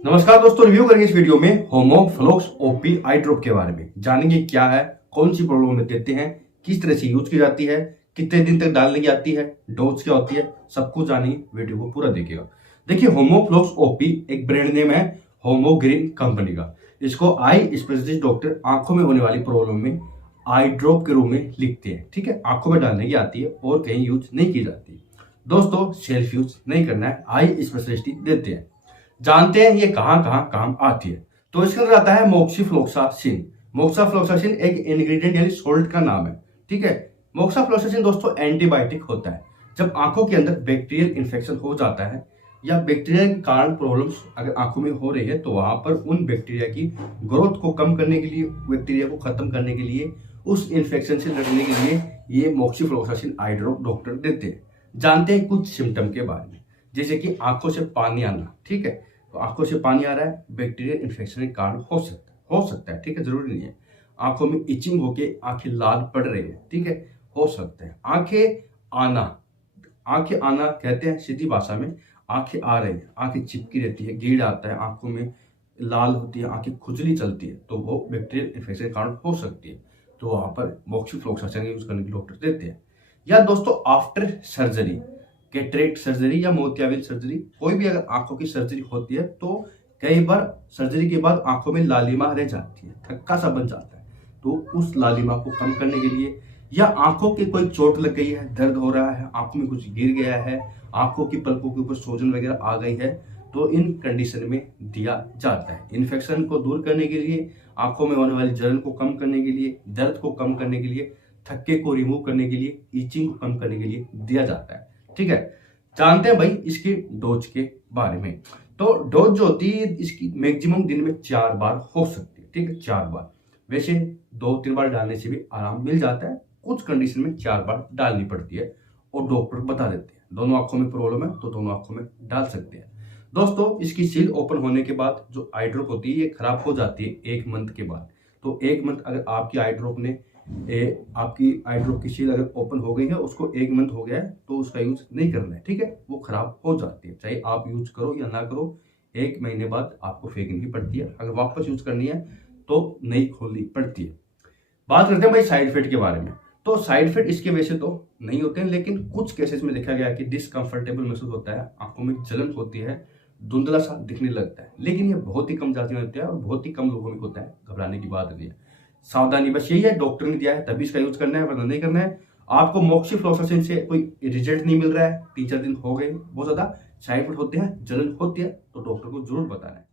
नमस्कार दोस्तों, रिव्यू करेंगे इस वीडियो में होमोफ्लोक्स ओपी आई ड्रॉप के बारे में। जानेंगे क्या है, कौन सी प्रॉब्लम में देते हैं, किस तरह से यूज की जाती है, कितने दिन तक डालने की आती है, डोज क्या होती है, सब कुछ जानिए, वीडियो को पूरा देखिएगा। देखिए, होमोफ्लोक्स ओपी एक ब्रांड नेम है होमोग्रीन कंपनी का। इसको आई स्पेशलिस्ट डॉक्टर आंखों में होने वाली प्रॉब्लम में आई ड्रॉप के रूप में लिखते हैं। ठीक है, आंखों में डालने की आती है और कहीं यूज नहीं की जाती। दोस्तों, सेल्फ यूज नहीं करना है, आई स्पेशलिस्ट ही देते हैं। जानते हैं ये कहां कहां काम आती है। तो इसके अंदर आता है मोक्सीफ्लोक्सासिन। मोक्साफ्लोक्सासिन एक इंग्रेडिएंट यानी सोल्ट का नाम है। ठीक है, मोक्साफ्लोक्सासिन दोस्तों एंटीबायोटिक होता है। जब आंखों के अंदर बैक्टीरियल इन्फेक्शन हो जाता है या बैक्टीरिया के कारण प्रॉब्लम्स अगर आंखों में हो रही है, तो वहां पर उन बैक्टीरिया की ग्रोथ को कम करने के लिए, बैक्टीरिया को खत्म करने के लिए, उस इन्फेक्शन से लड़ने के लिए ये मोक्सीफ्लोक्सासिन आई ड्रॉप डॉक्टर देते हैं। जानते हैं कुछ सिम्टम के बारे में, जैसे कि आंखों से पानी आना। ठीक है, तो आंखों से पानी आ रहा है, बैक्टीरियल इन्फेक्शन के कारण हो सकता है। ठीक है, जरूरी नहीं है। आंखों में इचिंग होके आंखें लाल पड़ रही है। ठीक है, हो सकता है। आंखें आना कहते हैं सीधी भाषा में, आंखें आ रही है, आंखें चिपकी रहती है, गीड़ आता है, आंखों में लाल होती है, आंखें खुजली चलती है, तो वो बैक्टीरियल इन्फेक्शन के कारण हो सकती है। तो वहां पर मोक्सीफ्लोक्सासिन यूज करने के डॉक्टर देते हैं। या दोस्तों, आफ्टर सर्जरी, कैटरेक्ट सर्जरी या मोतियाबिंद सर्जरी, कोई भी अगर आंखों की सर्जरी होती है तो कई बार सर्जरी के बाद आंखों में लालिमा रह जाती है, थक्का सा बन जाता है। तो उस लालिमा को कम करने के लिए, या आंखों की कोई चोट लग गई है, दर्द हो रहा है, आंखों में कुछ गिर गया है, आंखों की पलकों के ऊपर सोजन वगैरह आ गई है, तो इन कंडीशन में दिया जाता है। इन्फेक्शन को दूर करने के लिए, आंखों में होने वाली जलन को कम करने के लिए, दर्द को कम करने के लिए, थक्के को रिमूव करने के लिए, ईचिंग को कम करने के लिए दिया जाता है। ठीक है, जानते हैं भाई इसकी डोज के बारे में। तो डोज जो होती है इसकी मैक्सिमम दिन में 4 बार हो सकती है। ठीक है, 4 बार। वैसे 2-3 बार डालने से भी आराम मिल जाता है, कुछ कंडीशन में 4 बार डालनी पड़ती है और डॉक्टर बता देते हैं। दोनों आंखों में प्रॉब्लम है तो दोनों आंखों में डाल सकते हैं। दोस्तों, इसकी सील ओपन होने के बाद जो आई ड्रॉप होती है ये खराब हो जाती है 1 मंथ के बाद। तो 1 मंथ अगर आपकी आई ड्रॉप ने आपकी आई ड्रॉप की सील अगर ओपन हो गई है, उसको 1 मंथ हो गया है, तो उसका यूज नहीं करना है। ठीक है, वो खराब हो जाती है, चाहे आप यूज करो या ना करो, 1 महीने बाद आपको फेंकनी पड़ती है। अगर वापस यूज करनी है तो नई खोलनी पड़ती है। बात करते हैं भाई साइड इफेक्ट के बारे में। तो साइड इफेक्ट इसके वैसे तो नहीं होते हैं, लेकिन कुछ केसेस में देखा गया है कि डिसकंफर्टेबल महसूस होता है, आंखों में जलन होती है, धुंधला सा दिखने लगता है। लेकिन ये बहुत ही कम जाति में होता है और बहुत ही कम लोगों में होता है, घबराने की बात नहीं है। सावधानी बस यही है, डॉक्टर ने दिया है तभी इसका यूज करना है, वरना नहीं करना है। आपको मोक्सीफ्लोक्सासिन से कोई रिजल्ट नहीं मिल रहा है, 3-4 दिन हो गए, बहुत ज्यादा साइड इफेक्ट होते हैं, जलन होती है, तो डॉक्टर को जरूर बताना है।